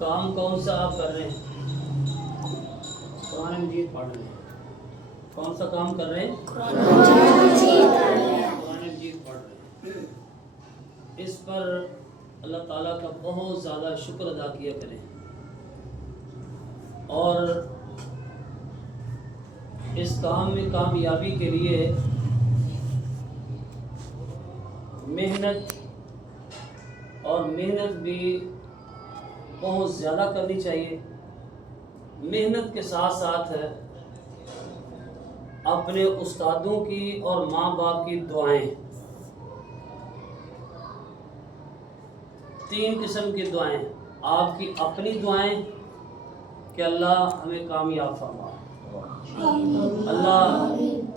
کام کون سا آپ کر رہے ہیں؟ قرآن مجید پڑھ رہے ہیں۔ کون سا کام کر رہے ہیں؟ قرآن مجید پڑھ رہے ہیں۔ اس پر اللہ تعالیٰ کا بہت زیادہ شکر ادا کیا کریں، اور اس کام میں کامیابی کے لیے محنت بھی بہت زیادہ کرنی چاہیے۔ محنت کے ساتھ ساتھ اپنے استادوں کی اور ماں باپ کی دعائیں، 3 قسم کی دعائیں۔ آپ کی اپنی دعائیں کہ اللہ ہمیں کامیاب فرما، اللہ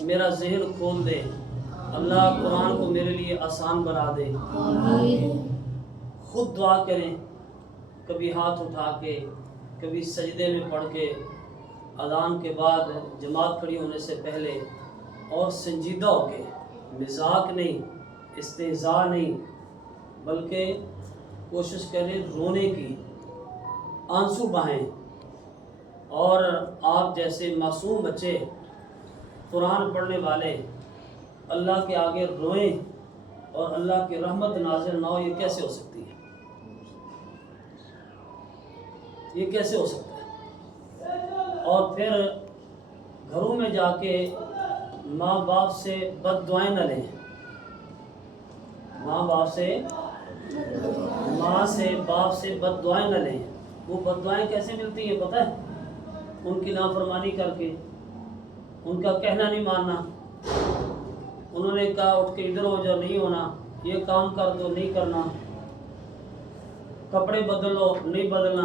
میرا ذہن کھول دے، اللہ قرآن کو میرے لیے آسان بنا دے۔ خود دعا کریں، کبھی ہاتھ اٹھا کے، کبھی سجدے میں پڑھ کے، اذان کے بعد، جماعت کھڑی ہونے سے پہلے، اور سنجیدہ ہو کے، مذاق نہیں، استہزاء نہیں، بلکہ کوشش کریں رونے کی، آنسو بہائیں، اور آپ جیسے معصوم بچے قرآن پڑھنے والے اللہ کے آگے روئیں اور اللہ کی رحمت نازل نہ ہو، یہ کیسے ہو سکتی ہے؟ یہ کیسے ہو سکتا ہے؟ اور پھر گھروں میں جا کے ماں باپ سے بد دعائیں نہ لیں۔ ماں سے باپ سے بد دعائیں نہ لیں۔ وہ بد دعائیں کیسے ملتی ہیں پتہ ہے؟ ان کی نافرمانی کر کے، ان کا کہنا نہیں ماننا، انہوں نے کہا اٹھ کے ادھر ہو جاؤ، نہیں ہونا، یہ کام کر دو، نہیں کرنا، کپڑے بدلو، نہیں بدلنا،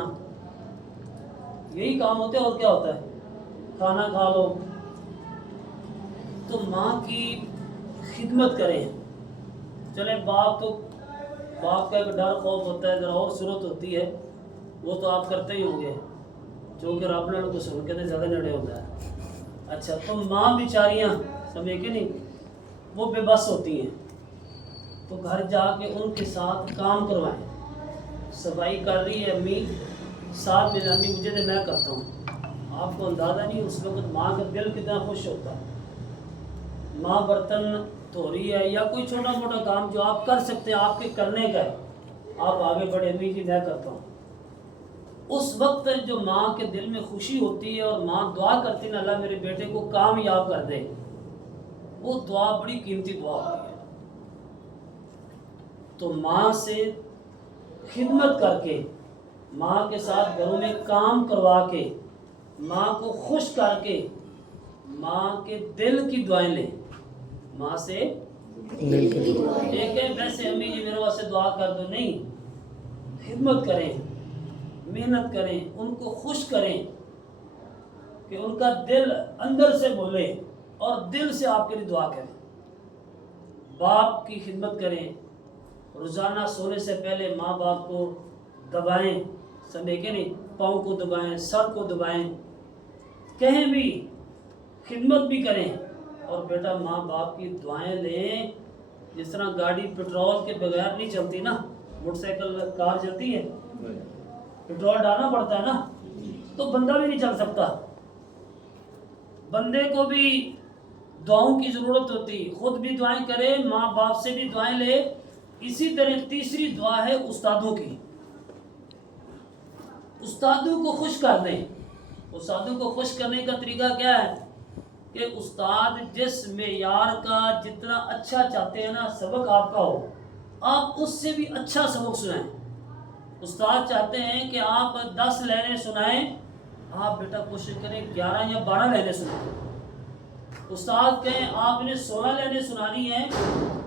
یہی کام ہوتے ہیں، اور کیا ہوتا ہے؟ کھانا کھا لو۔ تو ماں کی خدمت کریں۔ چلے باپ کا ایک ڈر خوف ہوتا ہے، ذرا اور صورت ہوتی ہے، وہ تو آپ کرتے ہی ہوں گے، چونکہ رب نے ان کو سن کے زیادہ نڑے ہوتا ہے۔ اچھا، تو ماں بیچاریاں سمجھے کہ نہیں، وہ بے بس ہوتی ہیں، تو گھر جا کے ان کے ساتھ کام کروائیں۔ صفائی کر رہی ہے امی، ساتھ میں امی مجھے دے، میں کرتا ہوں۔ آپ کو اندازہ نہیں اس وقت ماں کا دل کتنا خوش ہوتا ہے۔ ماں برتن دھو رہی ہے یا کوئی چھوٹا موٹا کام جو آپ کر سکتے ہیں، آپ کے کرنے کا ہے، آپ آگے بڑھے، امی جی میں کرتا ہوں۔ اس وقت جو ماں کے دل میں خوشی ہوتی ہے اور ماں دعا کرتی ہے نا، اللہ میرے بیٹے کو کامیاب کر دے، وہ دعا بڑی قیمتی دعا ہوتی ہے۔ تو ماں سے خدمت کر کے، ماں کے ساتھ گھروں میں کام کروا کے، ماں کو خوش کر کے، ماں کے دل کی دعائیں لیں۔ ماں سے ایک ہے ویسے امی جی میرے واسطے دعا کر دو، نہیں، خدمت کریں، محنت کریں، ان کو خوش کریں کہ ان کا دل اندر سے بولے اور دل سے آپ کے لیے دعا کریں۔ باپ کی خدمت کریں، روزانہ سونے سے پہلے ماں باپ کو دبائیں، سمجھے کہ نہیں، پاؤں کو دبائیں، سر کو دبائیں، کہیں بھی خدمت بھی کریں، اور بیٹا ماں باپ کی دعائیں لیں۔ جس طرح گاڑی پیٹرول کے بغیر نہیں چلتی نا، موٹر سائیکل کار چلتی ہے، پیٹرول ڈالنا پڑتا ہے نا، تو بندہ بھی نہیں چل سکتا، بندے کو بھی دعاؤں کی ضرورت ہوتی، خود بھی دعائیں کرے، ماں باپ سے بھی دعائیں لے۔ اسی طرح تیسری دعا ہے استادوں کی۔ استادوں کو خوش کر دیں۔ استادوں کو خوش کرنے کا طریقہ کیا ہے کہ استاد جس معیار کا جتنا اچھا چاہتے ہیں نا سبق آپ کا ہو، آپ اس سے بھی اچھا سبق سنائیں۔ استاد چاہتے ہیں کہ آپ 10 لائنیں سنائیں، آپ بیٹا کوشش کریں 11 یا 12 لائنیں سنائیں۔ استاد کہیں آپ نے 16 لائنیں سنانی ہیں،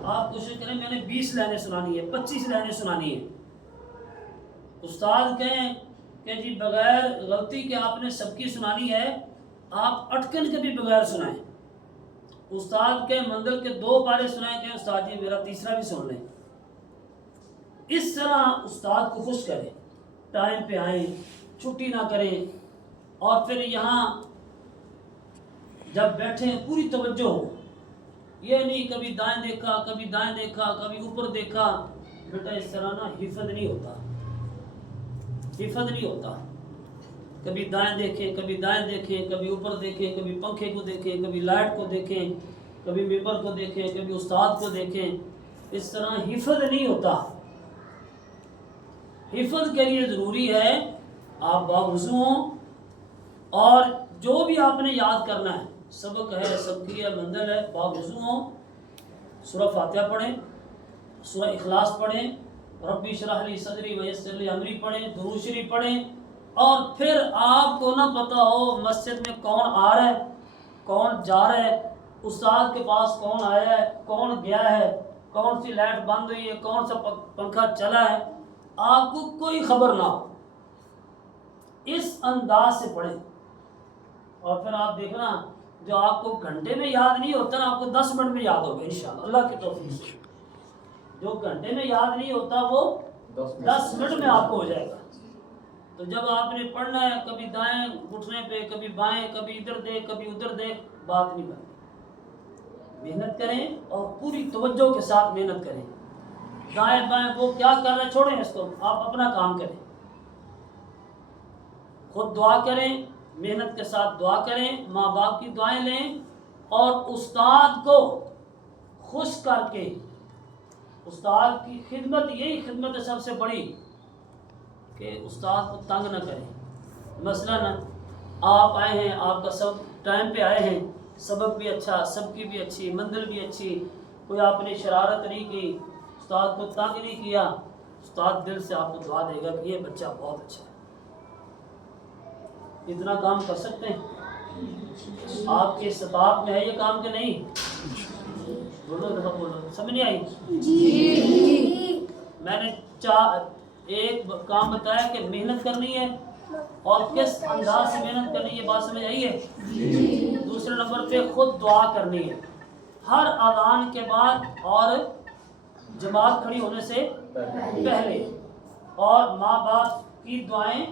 آپ کوشش کریں میں نے 20 لائنیں سنانی ہے، 25 لائنیں سنانی ہے۔ استاد کہیں کہ جی بغیر غلطی کے آپ نے سب کی سنانی ہے، آپ اٹکن کے بھی بغیر سنائیں۔ استاد کے منزل کے 2 پارے سنائیں کہ استاد جی میرا تیسرا بھی سن لیں۔ اس طرح استاد کو خوش کریں، ٹائم پہ آئیں، چھٹی نہ کریں، اور پھر یہاں جب بیٹھیں پوری توجہ ہو، یہ نہیں کبھی دائیں دیکھا، کبھی دائیں دیکھا، کبھی اوپر دیکھا، بیٹا اس طرح نا حفظ نہیں ہوتا، حفظ نہیں ہوتا. کبھی دائیں دیکھیں, کبھی دائیں دیکھیں, کبھی اوپر دیکھیں, کبھی پنکھے کو دیکھیں, کبھی لائٹ کو دیکھیں, کبھی ممبر کو دیکھیں, کبھی استاد کو دیکھیں. اس طرح حفظ نہیں ہوتا. حفظ کے لیے ضروری ہے آپ باوضو ہوں, اور جو بھی آپ نے یاد کرنا ہے, سبق ہے, سبقی ہے, منزل ہے, باوضو ہوں, سورہ فاتحہ پڑھیں, سورہ اخلاص پڑھیں, ربی اشرح لی صدری ویسر لی امری پڑھیں, درود شریف پڑھیں, اور پھر آپ کو نہ پتہ ہو مسجد میں کون آ رہا ہے, کون جا رہا ہے, استاد کے پاس کون آیا ہے, کون گیا ہے, کون سی لائٹ بند ہوئی ہے, کون سا پنکھا چلا ہے, آپ کو کوئی خبر نہ ہو. اس انداز سے پڑھیں, اور پھر آپ دیکھنا جو آپ کو گھنٹے میں یاد نہیں ہوتا نا, آپ کو 10 منٹ میں یاد ہوگا انشاءاللہ, اللہ کی توفیق سے. جو گھنٹے میں یاد نہیں ہوتا وہ 10 منٹ میں آپ کو ہو جائے گا. تو جب آپ نے پڑھنا ہے, کبھی دائیں گھٹنے پہ, کبھی بائیں, کبھی ادھر دیکھ, کبھی ادھر دیکھ, بات نہیں بنتی. محنت کریں اور پوری توجہ کے ساتھ محنت کریں. دائیں بائیں وہ کیا کر رہے ہیں چھوڑیں اس کو, آپ اپنا کام کریں. خود دعا کریں, محنت کے ساتھ دعا کریں, ماں باپ کی دعائیں لیں, اور استاد کو خوش کر کے, استاد کی خدمت, یہی خدمت ہے سب سے بڑی, کہ استاد کو تنگ نہ کریں. مثلاً آپ آئے ہیں, آپ کا سب ٹائم پہ آئے ہیں, سبق بھی اچھا, سب کی بھی اچھی, منزل بھی اچھی, کوئی آپ نے شرارت نہیں کی, استاد کو تنگ نہیں کیا, استاد دل سے آپ کو دعا دے گا کہ یہ بچہ بہت اچھا ہے. اتنا کام کر سکتے ہیں؟ آپ کے استطاعت میں ہے یہ کام کہ نہیں؟ بولو دفعہ بولو, سمجھ نہیں آئی؟ جی. میں نے ایک کام بتایا کہ محنت کرنی ہے, اور کس انداز سے محنت کرنی ہے, یہ بات سمجھ آئی ہے؟ جی. دوسرے نمبر پہ خود دعا کرنی ہے ہر اذان کے بعد اور جماعت کھڑی ہونے سے پہلے, اور ماں باپ کی دعائیں,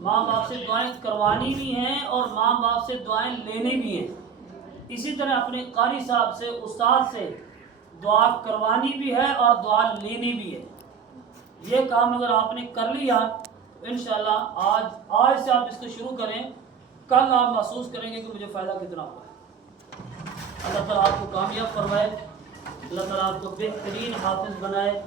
ماں باپ سے دعائیں کروانی بھی ہیں اور ماں باپ سے دعائیں لینی بھی ہیں. اسی طرح اپنے قاری صاحب سے, استاد سے دعا کروانی بھی ہے اور دعا لینی بھی ہے. یہ کام اگر آپ نے کر لیا تو انشاءاللہ آج سے آپ اس کو شروع کریں, کل آپ محسوس کریں گے کہ مجھے فائدہ کتنا ہوا ہے. اللہ تعالیٰ آپ کو کامیاب فرمائے, اللہ تعالیٰ آپ کو بہترین حافظ بنائے,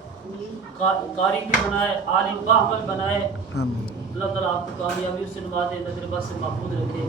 قاری بھی بنائے, عالم باعمل بنائے. اللہ تعالیٰ آپ کو کامیابی سے نوازے, نظر بد سے محفوظ رکھے.